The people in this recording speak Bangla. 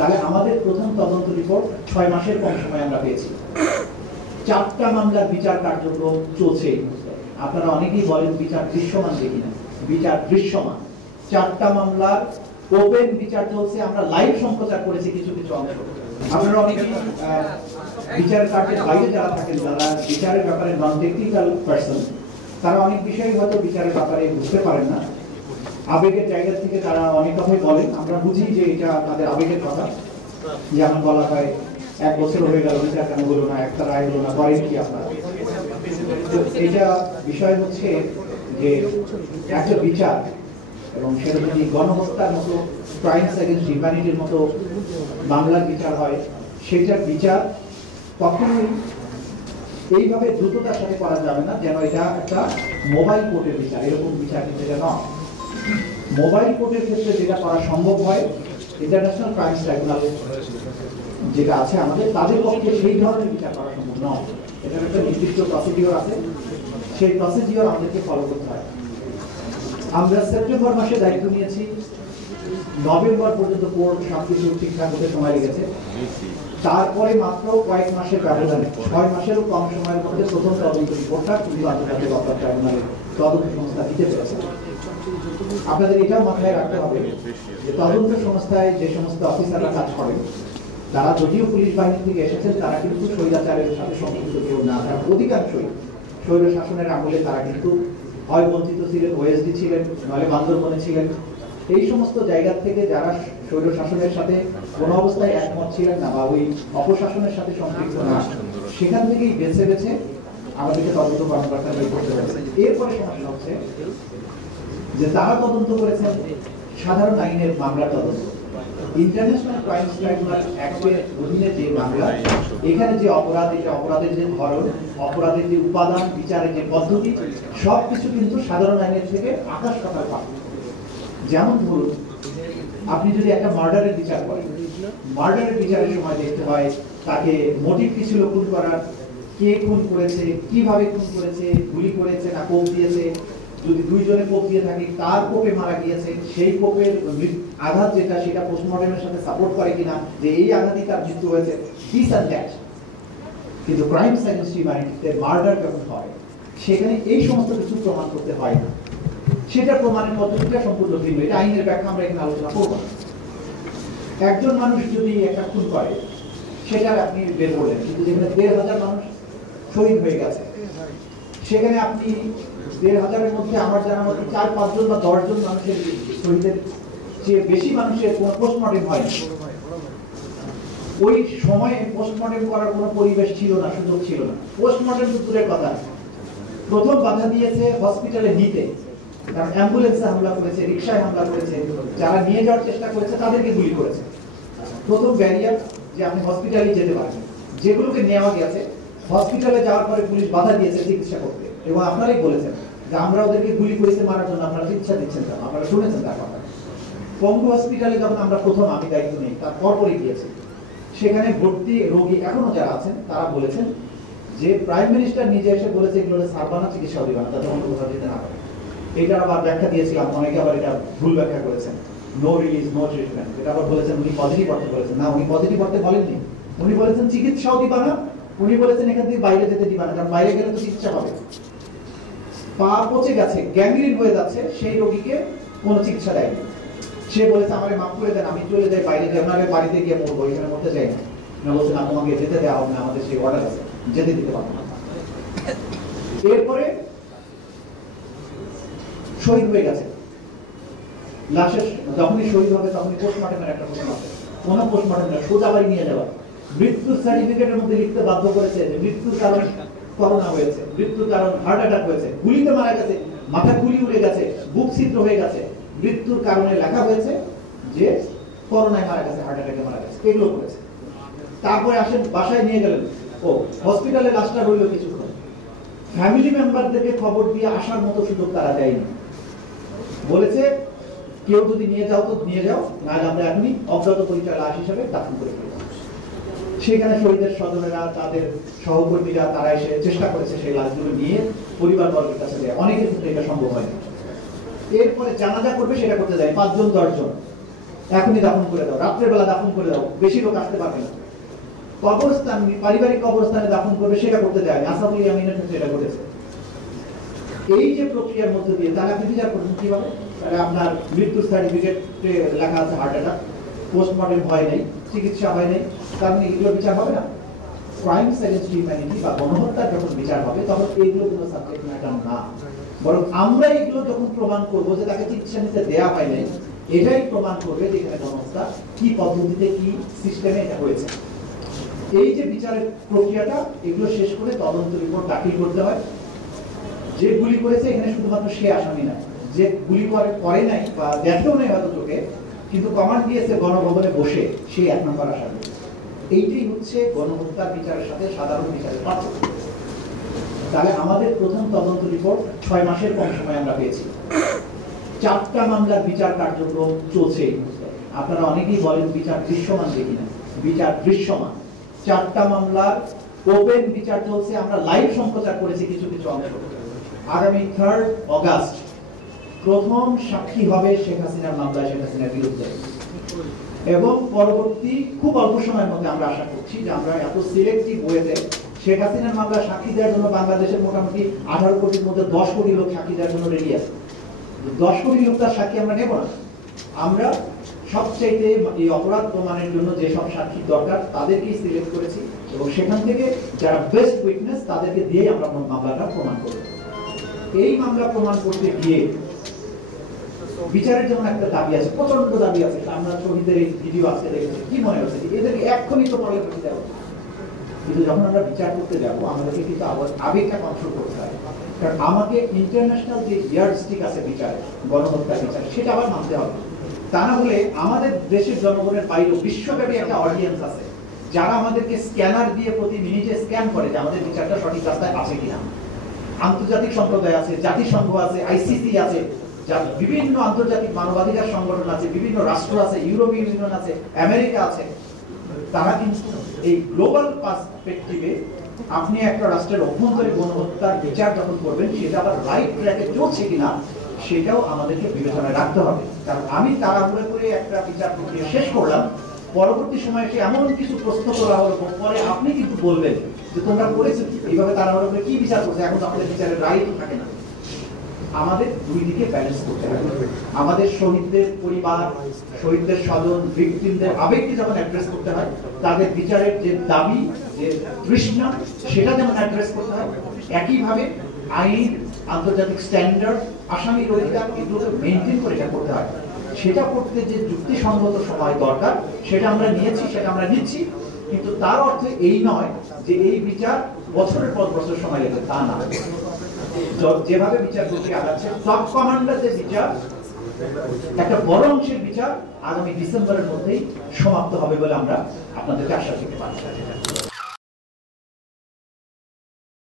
তাহলে আমাদের প্রথম তদন্ত রিপোর্ট 6 মাসের কম সময় আমরা পেয়েছি। 4টা মামলার বিচার কার্যক্রম চলছে। আপনারা অনেকেই বলেন বিচার দৃশ্যমান দেখি না, বিচার দৃশ্যমান। 4টা মামলার ওপেন বিচার চলছে, আমরা লাইভ সম্প্রচার করেছি কিছু কিছু অংশ। আপনারা অনেকেই বিচার কার্যের বাইরে যারা থাকেন, যারা বিচারের ব্যাপারে নন টেকনিক্যাল পার্সন, তারা অনেক বিষয় হয়তো বিচারের ব্যাপারে বুঝতে পারেন না। আবেগের জায়গা থেকে তারা অনেক কথাই বলেন, আমরা বুঝি যে এটা তাদের আবেগের কথা। যেমন বলা হয় 1 বছর হয়ে গেল বিচার কেন হলো না, একটা রায় হলো না, করেন কি আপনারা? এটা বিষয় হচ্ছে যে একটা বিচার, এবং সেটা যদি গণহত্যার মতো, ক্রাইমস এগেইনস্ট হিউম্যানিটির মতো মামলার বিচার হয়, সেটার বিচার কখনোই এইভাবে দ্রুততার সাথে করা যাবে না যেন এটা একটা মোবাইল কোর্টের বিচার। এরকম বিচার কিন্তু এটা নয়। মোবাইল কোর্টের ক্ষেত্রে যেটা করা সম্ভব হয়, ইন্টারন্যাশনাল ক্রাইমস ট্রাইব্যুনাল যেটা আছে আমাদের, তাদের পক্ষে সেই ধরনের বিচার করা সম্ভব নয়। এটার একটা নির্দিষ্ট প্রসিডিওর আছে, সেই প্রসিডিওর আমাদেরকে ফলো করতে হয়। আমরা সেপ্টেম্বর মাসে দায়িত্ব নিয়েছি, নভেম্বর পর্যন্ত কোর্ট সবকিছু ঠিকঠাক হতে সময় লেগেছে। তারপরে মাত্র কয়েক মাসের ব্যবধানে, 6 মাসেরও কম সময়ের মধ্যে প্রথম তদন্ত রিপোর্টটা পুলিশ আন্তর্জাতিক অপরাধ ট্রাইব্যুনালের তদন্ত সংস্থা দিতে পেরেছে। আপনাদের এটাও মাথায় রাখতে হবে যে তদন্ত সংস্থায় যে সমস্ত অফিসাররা কাজ করেন, তারা যদিও পুলিশ বাহিনী থেকে এসেছেন, তারা কিন্তু স্বৈরাচারের সাথে সম্পৃক্ত কেউ না। তারা অধিকাংশই স্বৈর শাসনের আমলে তারা কিন্তু হয় বঞ্চিত ছিলেন, ওএসডি ছিলেন, নয় বান্দরবনে ছিলেন। এই সমস্ত জায়গা থেকে যারা স্বৈর শাসনের সাথে কোনো অবস্থায় একমত ছিলেন না বা ওই অপশাসনের সাথে সম্পৃক্ত না, সেখান থেকেই বেছে বেছে আমাদেরকে তদন্ত কর্মকর্তা বের করতে হবে। এরপরে সমস্যা হচ্ছে যে তারা তদন্ত করেছেন সাধারণ আইনের মামলা তদন্ত। ইন্টারন্যাশনাল ক্রাইমস ট্রাইব্যুনাল অ্যাক্টের অধীনে যে মামলা, এখানে যে অপরাধ, এটা অপরাধের যে ধরন, অপরাধের যে উপাদান, বিচারের যে পদ্ধতি, সবকিছু কিন্তু সাধারণ আইনের থেকে আকাশ পাতাল পার্থক্য। যেমন ধরুন, আপনি যদি একটা মার্ডারের বিচার করেন, মার্ডারের বিচারের সময় দেখতে হয় তাকে মোটিভ কি ছিল খুন করার, কে খুন করেছে, কিভাবে খুন করেছে, গুলি করেছে না কোপ দিয়েছে, যদি দুইজনে কোপ দিয়ে থাকে কার কোপে মারা গিয়েছে, সেই কোপের আঘাত যেটা সেটা পোস্টমর্টমের সাথে সাপোর্ট করে কিনা, যে এই আঘাতই তার মৃত্যু হয়েছে, দিস অ্যান্ড দ্যাট। কিন্তু ক্রাইমস এগেইনস্ট হিউম্যানিটিতে মার্ডার যখন হয়, সেখানে এই সমস্ত কিছু প্রমাণ করতে হয় না। সেটা প্রমাণের পদ্ধতিটা সম্পূর্ণ ভিন্ন। এটা আইনের ব্যাখ্যা আমরা এখানে আলোচনা করব না। একজন মানুষ যদি একটা খুন করে, সেটা আপনি বের করলেন, কিন্তু যেখানে 1,500 মানুষ শহীদ হয়ে গেছে, সেখানে আপনি 1,500-এর মধ্যে আমার জানার মধ্যে 4-5 জন বা 10 জন মানুষের শহীদের চেয়ে বেশি মানুষের কোনো পোস্টমর্টেম হয়নি। ওই সময়ে পোস্টমর্টেম করার কোনো পরিবেশ ছিল না, সুযোগ ছিল না। পোস্টমর্টেম দূরের কথা, প্রথম বাধা দিয়েছে হসপিটালে নিতে, কারণ অ্যাম্বুলেন্সে হামলা করেছে, রিকশায় হামলা করেছে, যারা নিয়ে যাওয়ার চেষ্টা করেছে তাদেরকে গুলি করেছে। প্রথম ব্যারিয়ার যে আপনি হসপিটালে যেতে পারেন। যেগুলোকে নেওয়া গেছে, হসপিটালে যাওয়ার পরে পুলিশ বাধা দিয়েছে চিকিৎসা করতে, এবং আপনারাই বলেছেন যে আমরা ওদেরকে গুলি করেছে মারার জন্য, আপনারা চিকিৎসা দিচ্ছেন না, আপনারা শুনেছেন তার কথা। পঙ্গু হসপিটালে যখন আমরা প্রথম, আমি দায়িত্ব নেই, তার পরপরই গিয়েছি, সেখানে ভর্তি রোগী এখনো যারা আছেন তারা বলেছেন যে প্রাইম মিনিস্টার নিজে এসে বলেছে এগুলো সারবানা চিকিৎসা দিবে না, যাতে অন্য কোথাও দিতে না পারে। এটার আবার ব্যাখ্যা দিয়েছিলাম, অনেকে আবার এটা ভুল ব্যাখ্যা করেছেন, নো রিলিজ নো ট্রিটমেন্ট। এটা আবার বলেছেন উনি পজিটিভ অর্থে বলেছেন, না উনি পজিটিভ অর্থে বলেননি। উনি বলেছেন চিকিৎসাও দিবা না, উনি বলেছেন এখান থেকে বাইরে যেতে দিবা না, কারণ বাইরে গেলে তো চিকিৎসা হবে। পা পচে গেছে, গ্যাংগ্রিন হয়ে যাচ্ছে, সেই রোগীকে কোনো চিকিৎসা দেয়নি। সে বলেছে আমারে মাফ করে দেন, আমি চলে যাই বাইরে, যাই ওনারে বাড়িতে গিয়ে মরবো, এখানে মরতে যাই না। না, বলছেন না তোমাকে যেতে দেওয়া হবে না, আমাদের সেই অর্ডার আছে, যেতে দিতে পারবো না। এরপরে শহীদ হয়ে গেছে, লাশের যখনই শহীদ হবে তখনই পোস্টমর্টমের একটা প্রশ্ন আছে। কোনো পোস্টমর্টম না, সোজা বাড়ি নিয়ে যাওয়া। মৃত্যুর সার্টিফিকেটের মধ্যে লিখতে বাধ্য করেছে যে মৃত্যুর কারণ করোনা হয়েছে, মৃত্যুর কারণ হার্ট অ্যাটাক হয়েছে, গুলিতে মারা গেছে, মাথা গুলি উড়ে গেছে, বুক ছিদ্র হয়ে গেছে, মৃত্যুর কারণে লেখা হয়েছে যে করোনায় মারা গেছে, হার্ট অ্যাটাকে মারা গেছে, এগুলো করেছে। তারপরে আসেন বাসায় নিয়ে গেলেন, ও হসপিটালে লাশটা রইল কিছুক্ষণ, ফ্যামিলি মেম্বারদেরকে খবর দিয়ে আসার মতো সুযোগ তারা দেয়নি। বলেছে কেউ যদি নিয়ে যাও তো নিয়ে যাও, নাহলে আমরা এখনই অজ্ঞাত পরিচয় লাশ হিসেবে দাফন করে ফেলব। সেখানে শহীদের স্বজনেরা, তাদের সহকর্মীরা, তারা এসে চেষ্টা করেছে সেই লাশগুলো নিয়ে পরিবারবর্গের কাছে দেয়, অনেকের ক্ষেত্রে এটা সম্ভব হয়নি। এরপরে জানাজা করবে, সেটা করতে যায় 5 জন 10 জন। এখনই দাফন করে দাও, রাত্রের বেলা দাফন করে দাও, বেশি লোক আসতে পারবে না। কবরস্থান, পারিবারিক কবরস্থানে দাফন করবে, সেটা করতে দেয় আসাদুল ইয়ামিনের ক্ষেত্রে এটা করেছে। এই যে প্রক্রিয়ার মধ্যে দিয়ে তাহলে আপনি বিচার করছেন কিভাবে? আপনার মৃত্যুর সার্টিফিকেটে লেখা আছে হার্ট অ্যাটাক, পোস্টমর্টেম হয় নাই, চিকিৎসা হয় নাই, তার মানে এগুলো বিচার হবে না? ক্রাইমস এগেইনস্ট হিউম্যানিটি বা গণহত্যার যখন বিচার হবে তখন এইগুলো কোনো সাবজেক্ট ম্যাটার না, বরং আমরা এগুলো যখন প্রমাণ করবো যে তাকে চিকিৎসা নিতে দেওয়া হয় নাই, এটাই প্রমাণ করবে যে এখানে গণহত্যা কি পদ্ধতিতে কি সিস্টেমে এটা হয়েছে। এই যে বিচারের প্রক্রিয়াটা, এগুলো শেষ করে তদন্ত রিপোর্ট দাখিল করতে হয়। যে গুলি করেছে এখানে শুধুমাত্র সে আসামি না, যে গুলি করে নাই বা দেখেও নাই হয়তো চোখে, কিন্তু কমান্ড দিয়েছে গণভবনে বসে, সেই 1 নম্বর আসামি। এইটাই হচ্ছে গণহত্যার বিচারের সাথে সাধারণ বিচারের পার্থক্য। তাহলে আমাদের প্রথম তদন্ত রিপোর্ট 6 মাসের কম সময় আমরা পেয়েছি। 4টা মামলার বিচার কার্যক্রম চলছে। আপনারা অনেকেই বলেন বিচার দৃশ্যমান দেখি না, বিচার দৃশ্যমান। 4টা মামলার ওপেন বিচার চলছে, আমরা লাইভ সম্প্রচার করেছি কিছু কিছু অংশ। আগামী 3 অগাস্ট প্রথম সাক্ষী হবে শেখ হাসিনার মামলায়, শেখ হাসিনার বিরুদ্ধে। এবং পরবর্তী খুব অল্প সময়ের মধ্যে আমরা আশা করছি যে আমরা এত সিলেক্টিভ ওয়েতে শেখ হাসিনার মামলা সাক্ষী দেওয়ার জন্য বাংলাদেশের মোটামুটি 18 কোটির মধ্যে 10 কোটি লোক সাক্ষী দেওয়ার জন্য রেডি আছে। 10 কোটি লোক তার সাক্ষী আমরা নেব না। আমরা সবচাইতে এই অপরাধ প্রমাণের জন্য যেসব সাক্ষী দরকার তাদেরকেই সিলেক্ট করেছি এবং সেখান থেকে যারা বেস্ট উইটনেস তাদেরকে দিয়ে আমরা মামলাটা প্রমাণ করব। এই মামলা প্রমাণ করতে গিয়ে বিচারের যেমন একটা দাবি আছে, প্রচন্ড দাবি আছে। আমরা শহীদের এই ভিডিও আজকে দেখেছি, কি মনে হচ্ছে এদেরকে এক্ষুনি তো পারলে করতে দেওয়া, কিন্তু যখন আমরা বিচার করতে যাবো আমাদেরকে কিন্তু আবেগটা কন্ট্রোল করতে হয়। কারণ আমাকে ইন্টারন্যাশনাল যে ইয়ার্ডস্টিক আছে বিচার, গণহত্যা বিচার, সেটা আবার মানতে হবে। তা না হলে আমাদের দেশের জনগণের বাইরেও বিশ্বব্যাপী একটা অডিয়েন্স আছে যারা আমাদেরকে স্ক্যানার দিয়ে প্রতি মিনিটে স্ক্যান করে যে আমাদের বিচারটা সঠিক রাস্তায় আছে কিনা। আন্তর্জাতিক সম্প্রদায় আছে, জাতিসংঘ আছে, আইসিসি আছে, বিভিন্ন আন্তর্জাতিক মানবাধিকার সংগঠন আছে, বিভিন্ন রাষ্ট্র আছে, ইউরোপীয় ইউনিয়ন আছে, আমেরিকা আছে। তারা কিন্তু এই গ্লোবাল পার্সপেক্টিভে আপনি একটা রাষ্ট্রের অভ্যন্তরে গণহত্যার বিচার যখন করবেন সেটা আবার রাইট ট্র্যাকে চলছে কিনা সেটাও আমাদেরকে বিবেচনায় রাখতে হবে। কারণ আমি তাড়াহুড়ো করে একটা বিচার প্রক্রিয়া শেষ করলাম, পরবর্তী সময়ে এসে এমন কিছু প্রশ্ন করা হলো, পরে আপনি কিন্তু বলবেন যে তোমরা করেছো কি, এইভাবে তাড়াহুড়ো করে কি বিচার করছে, এখন তো আমাদের বিচারের রাইট থাকে না। আমাদের দুই দিকে ব্যালেন্স করতে হবে। আমাদের শহীদদের পরিবার, শহীদদের স্বজন, ভিকটিমদের আবেগকে যেমন অ্যাড্রেস করতে হয়, তাদের বিচারের যে দাবি, যে তৃষ্ণা, সেটা যেমন অ্যাড্রেস করতে হয়, একইভাবে আইন, আন্তর্জাতিক স্ট্যান্ডার্ড, আসামির অধিকার, এগুলোকে মেনটেন করে এটা করতে হয়। সেটা করতে যে যুক্তিসঙ্গত সময় দরকার সেটা আমরা নিয়েছি, সেটা আমরা নিচ্ছি, কিন্তু তার অর্থ এই নয় যে এই বিচার বছরের পর বছর সময় লাগবে, তা না। যেভাবে বিচার প্রক্রিয়া আগাচ্ছে, টপ কমান্ডারদের বিচার, একটা বড় অংশের বিচার আগামী ডিসেম্বরের মধ্যেই সমাপ্ত হবে বলে আমরা আপনাদেরকে আশ্বাস দিতে পারি।